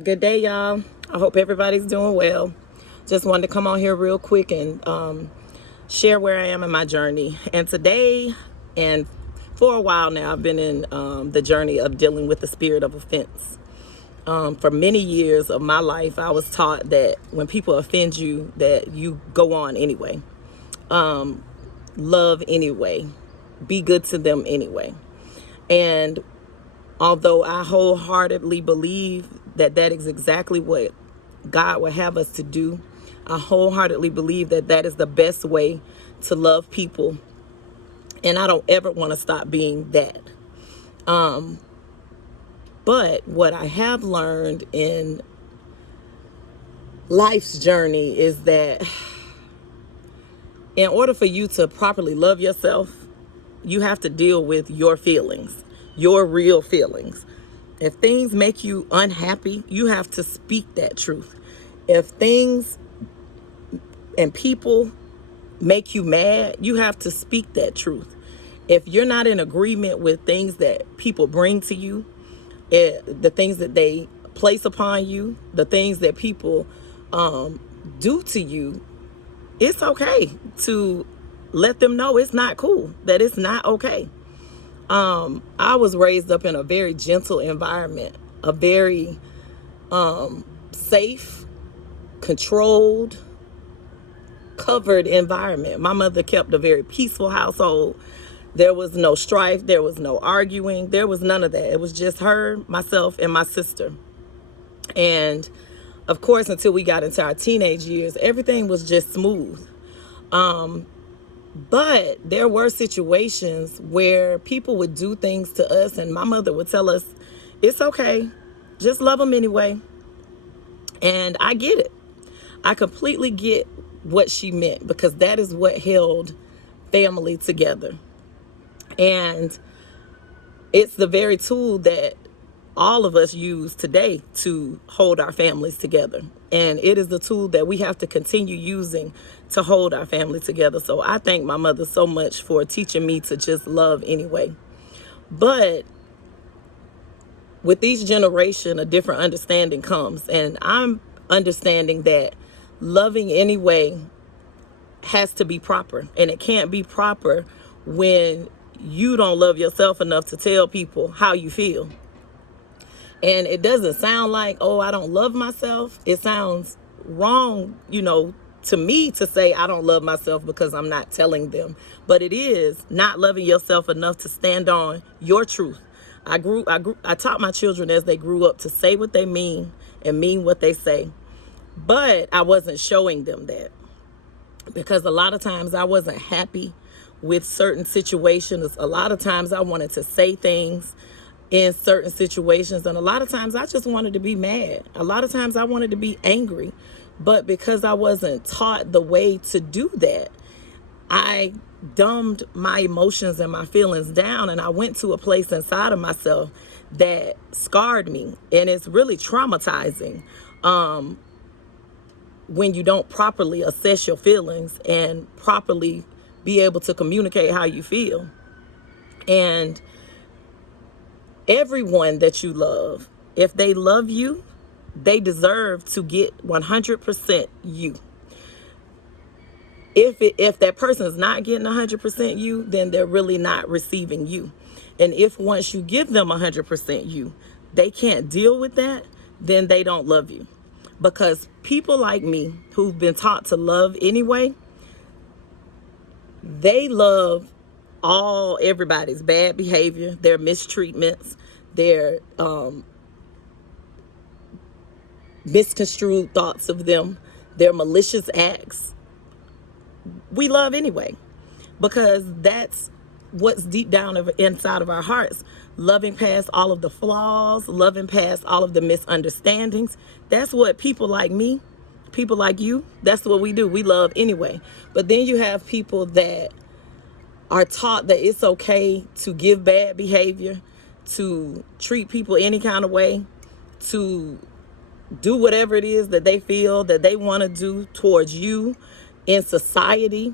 Good day, y'all. I hope everybody's doing well. Just wanted to come on here real quick and share where I am in my journey. And today, and for a while now, I've been in the journey of dealing with the spirit of offense. For many years of my life, I was taught that when people offend you, that you go on anyway. Love anyway. Be good to them anyway. And although I wholeheartedly believe that that is exactly what God would have us to do, I wholeheartedly believe that that is the best way to love people. And I don't ever want to stop being that. But what I have learned in life's journey is that in order for you to properly love yourself, you have to deal with your feelings, your real feelings. If things make you unhappy, you have to speak that truth. If things and people make you mad, you have to speak that truth. If you're not in agreement with things that people bring to you, the things that they place upon you, the things that people do to you, it's okay to let them know it's not cool, that it's not okay. I was raised up in a very gentle environment, a very safe, controlled, covered environment. My mother kept a very peaceful household. There was no strife, there was no arguing, there was none of that. It was just her, myself, and my sister. And of course, until we got into our teenage years, everything was just smooth. But there were situations where people would do things to us, and my mother would tell us, it's okay, just love them anyway. And I get it. I completely get what she meant, because that is what held family together. And it's the very tool that all of us use today to hold our families together. And it is the tool that we have to continue using to hold our family together. So I thank my mother so much for teaching me to just love anyway. But with each generation, a different understanding comes. And I'm understanding that loving anyway has to be proper. And it can't be proper when you don't love yourself enough to tell people how you feel. And it doesn't sound like, oh, I don't love myself. It sounds wrong, to me, to say I don't love myself because I'm not telling them. But it is not loving yourself enough to stand on your truth. I taught my children as they grew up to say what they mean and mean what they say. But I wasn't showing them that, because a lot of times I wasn't happy with certain situations. A lot of times I wanted to say things in certain situations, and a lot of times I just wanted to be mad. A lot of times I wanted to be angry. But because I wasn't taught the way to do that, I dumbed my emotions and my feelings down, and I went to a place inside of myself that scarred me. And it's really traumatizing when you don't properly assess your feelings and properly be able to communicate how you feel. And everyone that you love, if they love you, they deserve to get 100% you. If that person is not getting 100% you, then they're really not receiving you. And if once you give them 100% you, they can't deal with that, then they don't love you. Because people like me who've been taught to love anyway, they love everybody's bad behavior, their mistreatments, their misconstrued thoughts of them, their malicious acts. We love anyway, because that's what's deep down inside of our hearts. Loving past all of the flaws, loving past all of the misunderstandings. That's what people like me, people like you, that's what we do. We love anyway. But then you have people that are taught that it's okay to give bad behavior, to treat people any kind of way, to do whatever it is that they feel that they want to do towards you in society,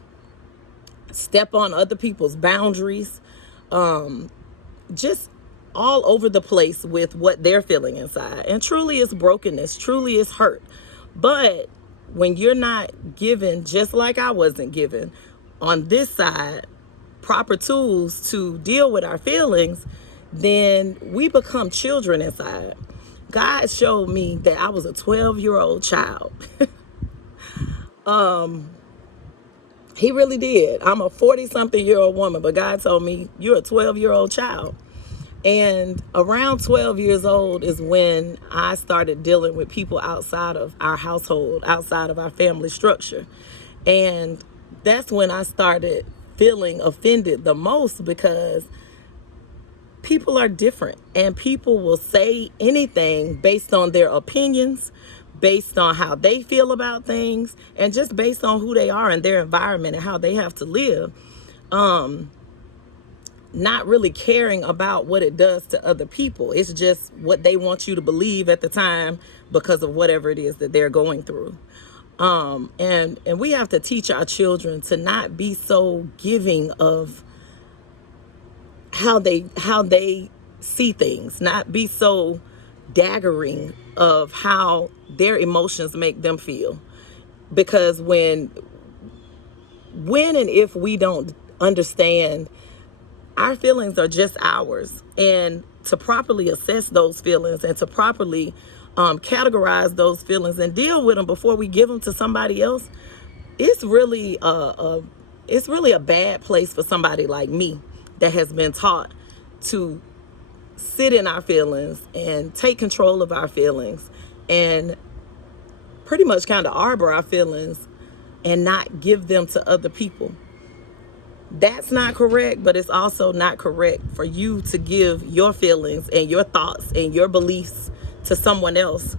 step on other people's boundaries, just all over the place with what they're feeling inside. And truly it's brokenness, truly it's hurt. But when you're not given, just like I wasn't given on this side, proper tools to deal with our feelings, then we become children inside. God showed me that I was a 12-year-old child. He really did. I'm a 40-something-year-old woman, but God told me, you're a 12-year-old child. And around 12 years old is when I started dealing with people outside of our household, outside of our family structure. And that's when I started feeling offended the most, because people are different and people will say anything based on their opinions, based on how they feel about things, and just based on who they are and their environment and how they have to live. Not really caring about what it does to other people. It's just what they want you to believe at the time because of whatever it is that they're going through. And we have to teach our children to not be so giving of how they see things, not be so daggering of how their emotions make them feel. Because when and if we don't understand our feelings are just ours, and to properly assess those feelings and to properly categorize those feelings and deal with them before we give them to somebody else, it's really a bad place for somebody like me that has been taught to sit in our feelings and take control of our feelings and pretty much kind of arbor our feelings and not give them to other people. That's not correct, but it's also not correct for you to give your feelings and your thoughts and your beliefs to someone else,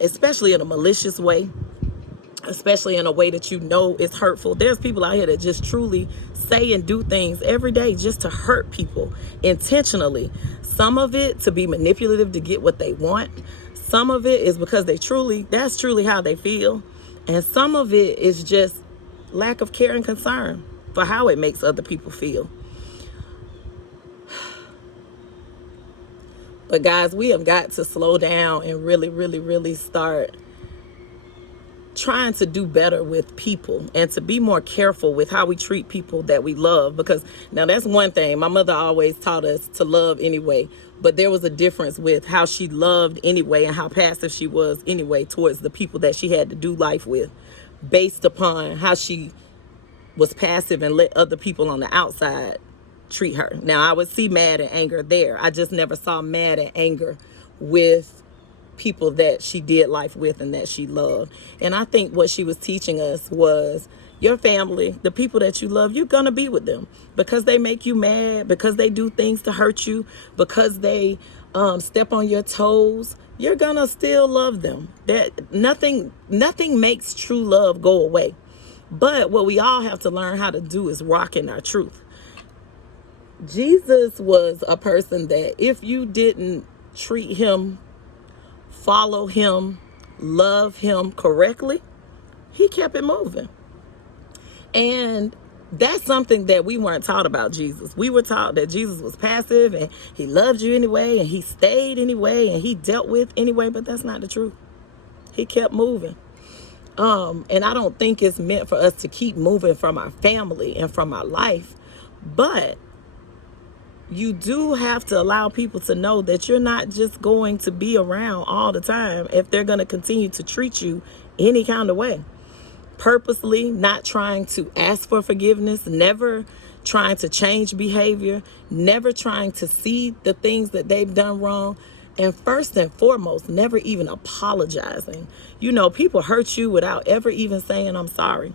especially in a malicious way, especially in a way that you know is hurtful. There's people out here that just truly say and do things every day just to hurt people intentionally. Some of it to be manipulative to get what they want. Some of it is because that's truly how they feel. And some of it is just lack of care and concern for how it makes other people feel. But guys, we have got to slow down and really, really, really start trying to do better with people and to be more careful with how we treat people that we love. Because now that's one thing. My mother always taught us to love anyway, but there was a difference with how she loved anyway and how passive she was anyway towards the people that she had to do life with, based upon how she was passive and let other people on the outside treat her. Now, I would see mad and anger there. I just never saw mad and anger with people that she did life with and that she loved. And I think what she was teaching us was, your family, the people that you love, you're gonna be with them because they make you mad, because they do things to hurt you, because they step on your toes. You're gonna still love them. That nothing makes true love go away. But what we all have to learn how to do is rock in our truth. Jesus was a person that if you didn't treat him, follow him, love him correctly, he kept it moving. And that's something that we weren't taught about Jesus. We were taught that Jesus was passive and he loved you anyway and he stayed anyway and he dealt with anyway, but that's not the truth. He kept moving. And I don't think it's meant for us to keep moving from our family and from our life. But you do have to allow people to know that you're not just going to be around all the time if they're going to continue to treat you any kind of way. Purposely not trying to ask for forgiveness, never trying to change behavior, never trying to see the things that they've done wrong. And first and foremost, never even apologizing. You know, people hurt you without ever even saying, I'm sorry.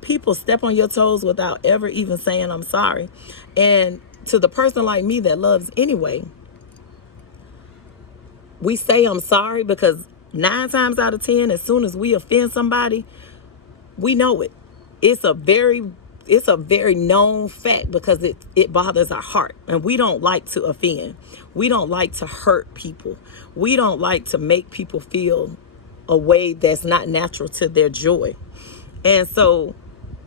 People step on your toes without ever even saying, I'm sorry. And to the person like me that loves anyway, we say I'm sorry because 9 times out of 10, as soon as we offend somebody, we know it. It's a very known fact because it bothers our heart, and we don't like to offend. We don't like to hurt people. We don't like to make people feel a way that's not natural to their joy. And so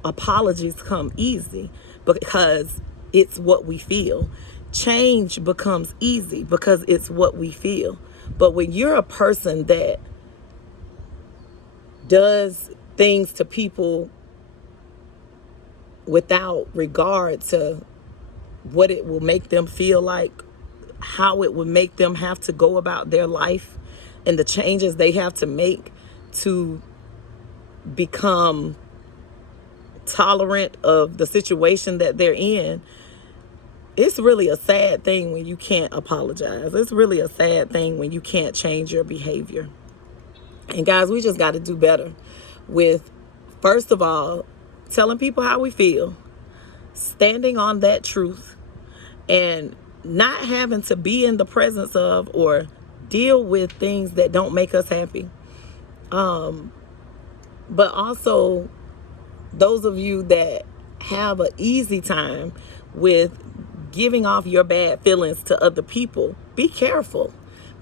apologies come easy because it's what we feel. change becomes easy because it's what we feel. But when you're a person that does things to people without regard to what it will make them feel like, how it would make them have to go about their life, and the changes they have to make to become tolerant of the situation that they're in, it's really a sad thing when you can't apologize. It's really a sad thing when you can't change your behavior. And guys, we just got to do better with, first of all, telling people how we feel, standing on that truth, and not having to be in the presence of or deal with things that don't make us happy. But also, those of you that have an easy time with giving off your bad feelings to other people, be careful.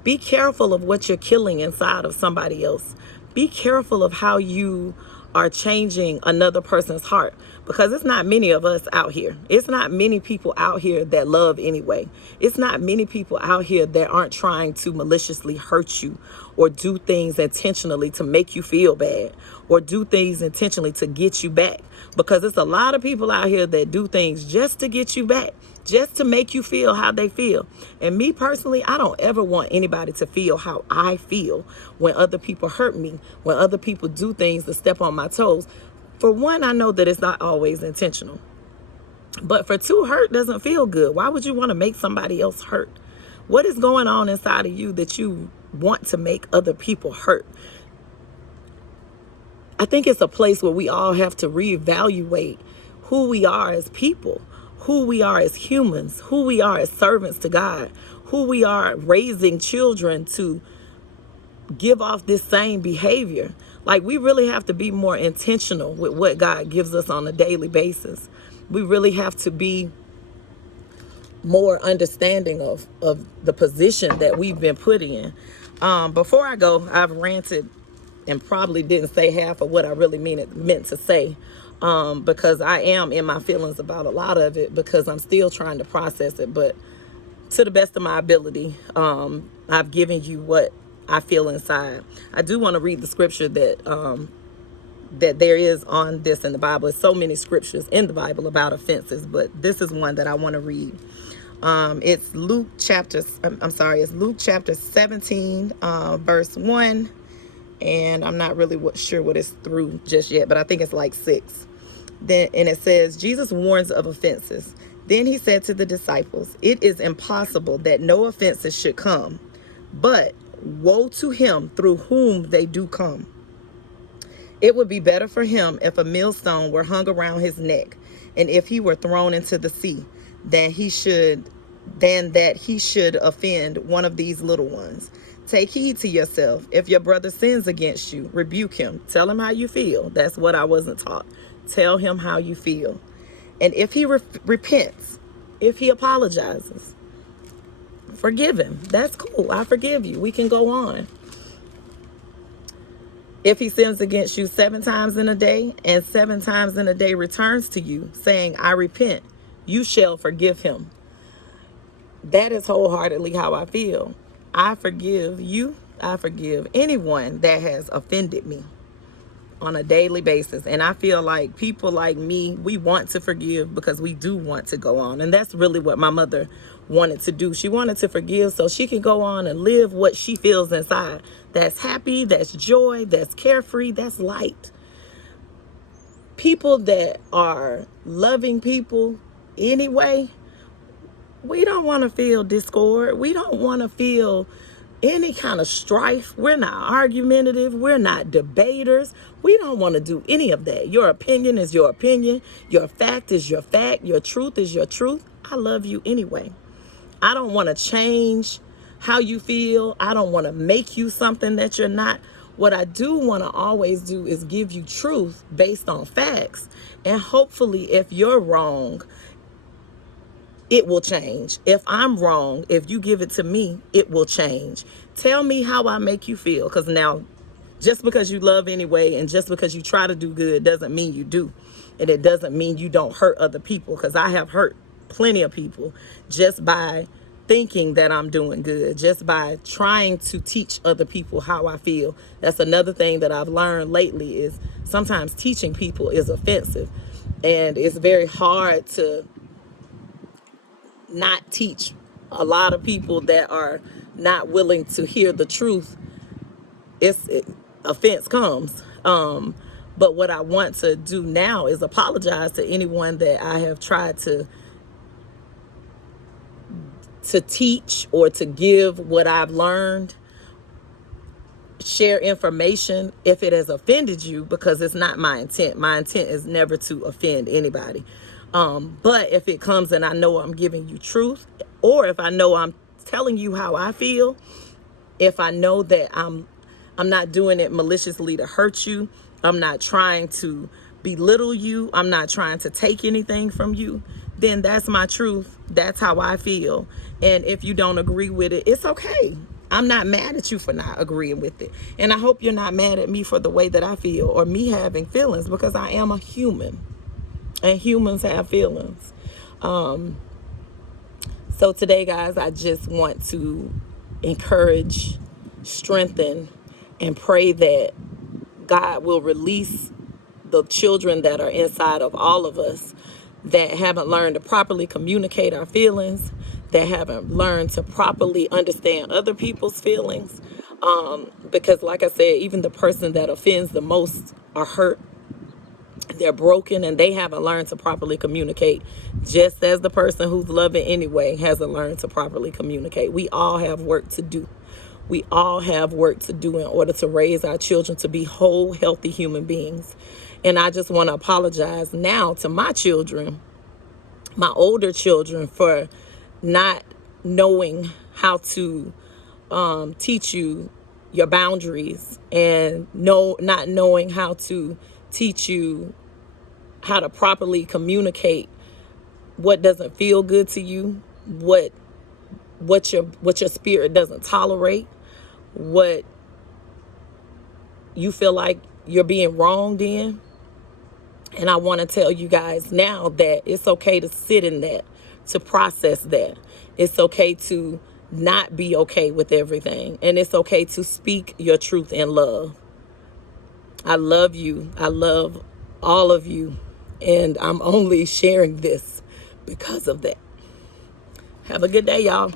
Be careful of what you're killing inside of somebody else. Be careful of how you are changing another person's heart, because it's not many of us out here. It's not many people out here that love anyway. It's not many people out here that aren't trying to maliciously hurt you or do things intentionally to make you feel bad or do things intentionally to get you back, because it's a lot of people out here that do things just to get you back, just to make you feel how they feel. And me personally, I don't ever want anybody to feel how I feel when other people hurt me, when other people do things to step on my toes. For one, I know that it's not always intentional. But for two, hurt doesn't feel good. Why would you want to make somebody else hurt? What is going on inside of you that you want to make other people hurt? I think it's a place where we all have to reevaluate who we are as people, who we are as humans, who we are as servants to God, who we are raising children to give off this same behavior. Like, we really have to be more intentional with what God gives us on a daily basis. We really have to be more understanding of the position that we've been put in. Before I go, I've ranted and probably didn't say half of what I really meant to say, because I am in my feelings about a lot of it, because I'm still trying to process it. But to the best of my ability, I've given you what I feel inside. I do want to read the scripture that there is on this in the Bible. There's so many scriptures in the Bible about offenses, but this is one that I want to read. It's Luke chapter 17, verse 1. And I'm not really sure what it's through just yet, but I think it's like 6. And it says, Jesus warns of offenses. Then he said to the disciples, "It is impossible that no offenses should come, but woe to him through whom they do come. It would be better for him if a millstone were hung around his neck, and if he were thrown into the sea, than that he should offend one of these little ones. Take heed to yourself. If your brother sins against you, rebuke him. Tell him how you feel." That's what I wasn't taught. Tell him how you feel. "And if he repents, if he apologizes, forgive him." That's cool. I forgive you. We can go on. "If he sins against you 7 times in a day, and 7 times in a day returns to you, saying, 'I repent,' you shall forgive him." That is wholeheartedly how I feel. I forgive you. I forgive anyone that has offended me on a daily basis. And I feel like people like me, we want to forgive because we do want to go on. And that's really what my mother wanted to do. She wanted to forgive so she could go on and live what she feels inside. That's happy, that's joy, that's carefree, that's light. People that are loving people anyway, we don't want to feel discord. We don't want to feel any kind of strife. We're not argumentative. We're not debaters. We don't want to do any of that. Your opinion is your opinion. Your fact is your fact. Your truth is your truth. I love you anyway. I don't want to change how you feel. I don't want to make you something that you're not. What I do want to always do is give you truth based on facts. And hopefully, if you're wrong, it will change. If I'm wrong, if you give it to me, it will change. Tell me how I make you feel. Because now, just because you love anyway, and just because you try to do good, doesn't mean you do. And it doesn't mean you don't hurt other people. Because I have hurt plenty of people just by thinking that I'm doing good, just by trying to teach other people how I feel. That's another thing that I've learned lately, is sometimes teaching people is offensive, and it's very hard to not teach a lot of people that are not willing to hear the truth. Offense comes. But what I want to do now is apologize to anyone that I have tried to teach or to give what I've learned, share information if it has offended you, because it's not my intent. My intent is never to offend anybody. But if it comes and I know I'm giving you truth, or if I know I'm telling you how I feel, if I know that I'm not doing it maliciously to hurt you, I'm not trying to belittle you, I'm not trying to take anything from you, then that's my truth. That's how I feel. And if you don't agree with it, it's okay. I'm not mad at you for not agreeing with it. And I hope you're not mad at me for the way that I feel, or me having feelings, because I am a human and humans have feelings. So today, guys, I just want to encourage, strengthen, and pray that God will release the children that are inside of all of us that haven't learned to properly communicate our feelings, that haven't learned to properly understand other people's feelings. Because like I said, even the person that offends the most are hurt, they're broken, and they haven't learned to properly communicate, just as the person who's loving anyway hasn't learned to properly communicate. We all have work to do. We all have work to do in order to raise our children to be whole, healthy human beings. And I just want to apologize now to my children, my older children, for not knowing how to teach you your boundaries, and not knowing how to teach you how to properly communicate what doesn't feel good to you, what your spirit doesn't tolerate, what you feel like you're being wronged in. And I want to tell you guys now that it's okay to sit in that, to process that. It's okay to not be okay with everything. And it's okay to speak your truth in love. I love you. I love all of you. And I'm only sharing this because of that. Have a good day, y'all.